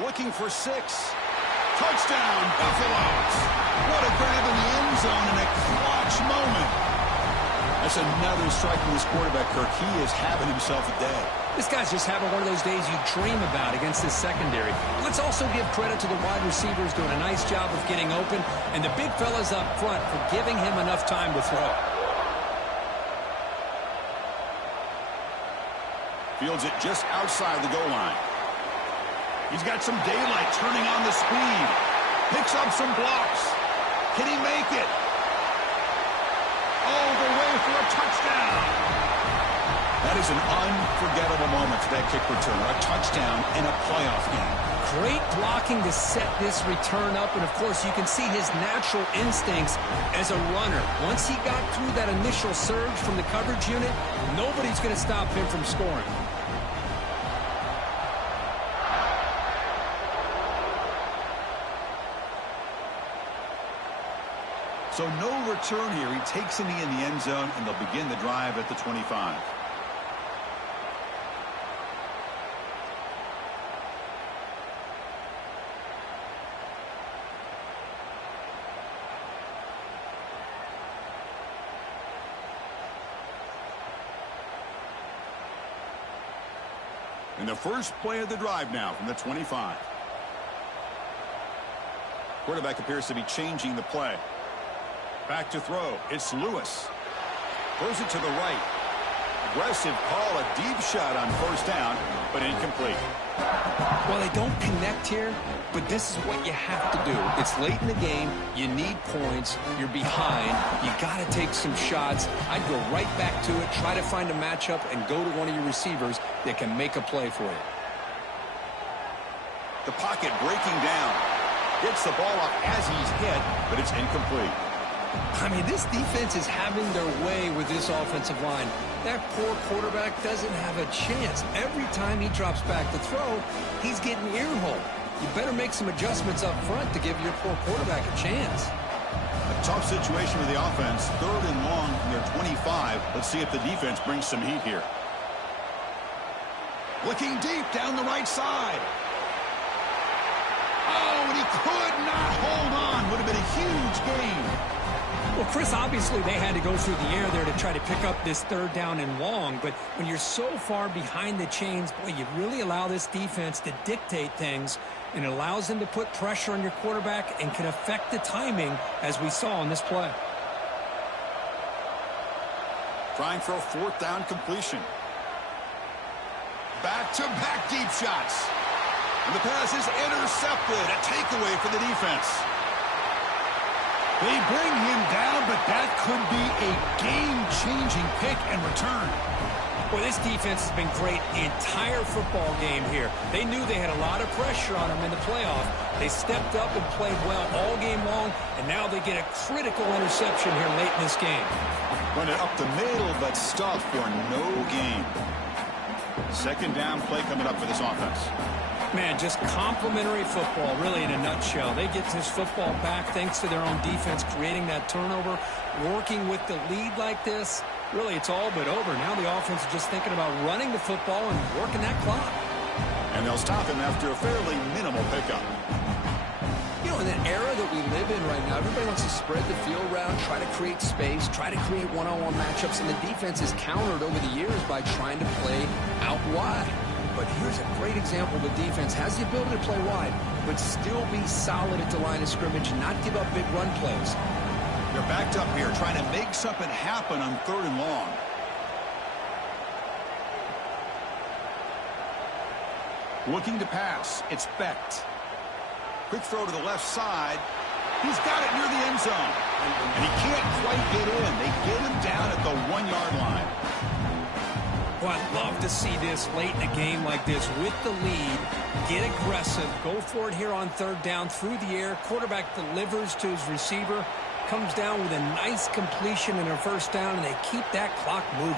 Looking for 6. Touchdown, Buffaloes. What a grab in the end zone in a clutch moment. That's another strike from this quarterback, Kirk. He is having himself a day. This guy's just having one of those days you dream about against this secondary. Let's also give credit to the wide receivers doing a nice job of getting open, and the big fellas up front for giving him enough time to throw. Fields it just outside the goal line. He's got some daylight turning on the speed. Picks up some blocks. Can he make it? All the way for a touchdown. That is an unforgettable moment for that kick return. A touchdown in a playoff game. Great blocking to set this return up, and of course you can see his natural instincts as a runner. Once he got through that initial surge from the coverage unit, nobody's going to stop him from scoring. So no return here. He takes a knee in the end zone, and they'll begin the drive at the 25. And the first play of the drive now from the 25. Quarterback appears to be changing the play. Back to throw. It's Lewis. Throws it to the right. Aggressive call, a deep shot on first down, but incomplete. Well, they don't connect here, but this is what you have to do. It's late in the game. You need points. You're behind. You got to take some shots. I'd go right back to it, try to find a matchup, and go to one of your receivers that can make a play for you. The pocket breaking down. Gets the ball up as he's hit, but it's incomplete. I mean, this defense is having their way with this offensive line. That poor quarterback doesn't have a chance. Every time he drops back to throw, he's getting earholed. You better make some adjustments up front to give your poor quarterback a chance. A tough situation with the offense. Third and long from their 25. Let's see if the defense brings some heat here. Looking deep down the right side. Oh, and he could not hold on. Would have been a huge gain. Well, Chris, obviously they had to go through the air there to try to pick up this third down and long, but when you're so far behind the chains, boy, you really allow this defense to dictate things, and it allows them to put pressure on your quarterback and can affect the timing, as we saw in this play. Trying for a fourth down completion. Back-to-back deep shots. And the pass is intercepted. A takeaway for the defense. They bring him down, but that could be a game-changing pick and return. Well, this defense has been great the entire football game here. They knew they had a lot of pressure on them in the playoff. They stepped up and played well all game long, and now they get a critical interception here late in this game. Run it up the middle, but stuffed for no gain. Second down play coming up for this offense. Man, just complimentary football, really, in a nutshell. They get this football back thanks to their own defense, creating that turnover, working with the lead like this. Really, it's all but over. Now the offense is just thinking about running the football and working that clock. And they'll stop him after a fairly minimal pickup. You know, in an era that we live in right now, everybody wants to spread the field around, try to create space, try to create one-on-one matchups, and the defense is countered over the years by trying to play out wide. But here's a great example. The defense has the ability to play wide, but still be solid at the line of scrimmage and not give up big run plays. They're backed up here, trying to make something happen on 3rd and long. Looking to pass. It's Becht. Quick throw to the left side. He's got it near the end zone. And he can't quite get in. They get him down at the 1-yard line. Well, I'd love to see this late in a game like this with the lead. Get aggressive. Go for it here on 3rd down through the air. Quarterback delivers to his receiver. Comes down with a nice completion in their 1st down, and they keep that clock moving.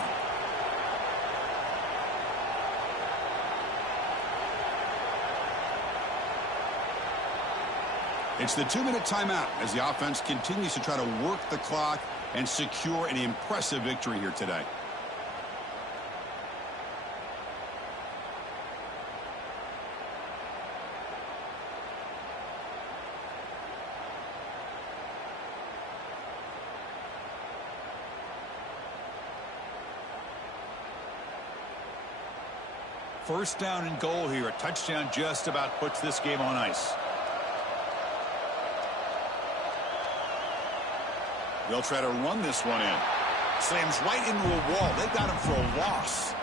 It's the 2-minute timeout as the offense continues to try to work the clock and secure an impressive victory here today. First down and goal here. A touchdown just about puts this game on ice. They'll try to run this one in. Slams right into a wall. They got him for a loss.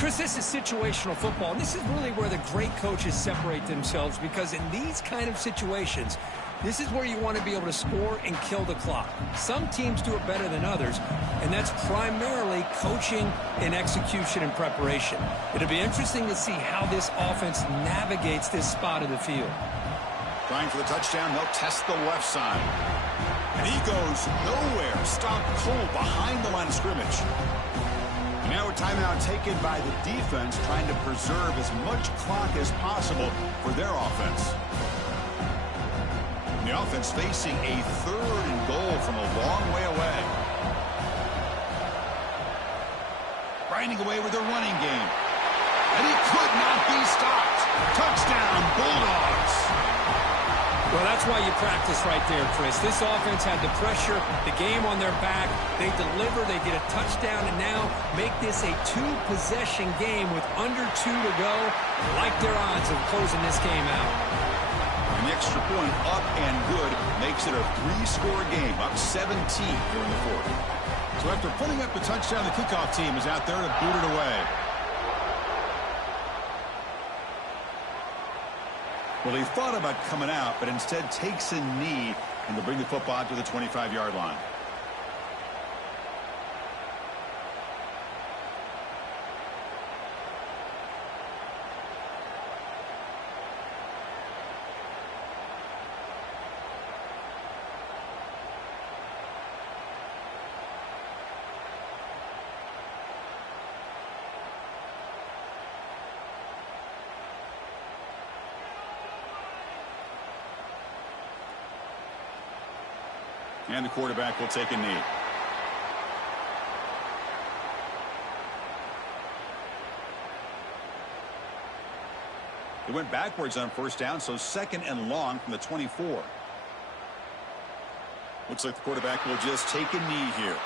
Chris, this is situational football. And this is really where the great coaches separate themselves, because in these kind of situations, this is where you want to be able to score and kill the clock. Some teams do it better than others, and that's primarily coaching and execution and preparation. It'll be interesting to see how this offense navigates this spot of the field. Trying for the touchdown, they'll test the left side. And he goes nowhere. Stopped cold behind the line of scrimmage. And now a timeout taken by the defense, trying to preserve as much clock as possible for their offense. And the offense facing a 3rd and goal from a long way away. Grinding away with their running game. And he could not be stopped. Touchdown, Bulldogs. Well, that's why you practice right there, Chris. This offense had the pressure, the game on their back. They deliver, they get a touchdown, and now make this a 2-possession game with under 2 to go. Like their odds of closing this game out. And the extra point up and good makes it a 3-score game, up 17 here in the 4th. So after putting up the touchdown, the kickoff team is out there to boot it away. Well, he thought about coming out, but instead takes a knee and to bring the football out to the 25-yard line. And the quarterback will take a knee. It went backwards on 1st down, so 2nd and long from the 24. Looks like the quarterback will just take a knee here.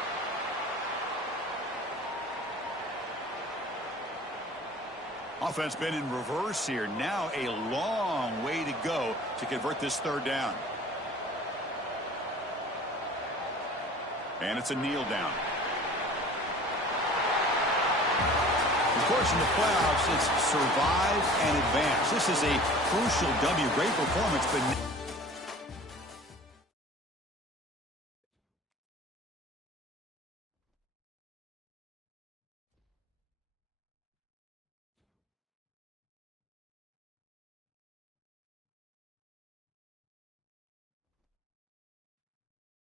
Offense been in reverse here. Now a long way to go to convert this 3rd down. And it's a kneel down. Of course, in the playoffs, it's survive and advance. This is a crucial W. Great performance, but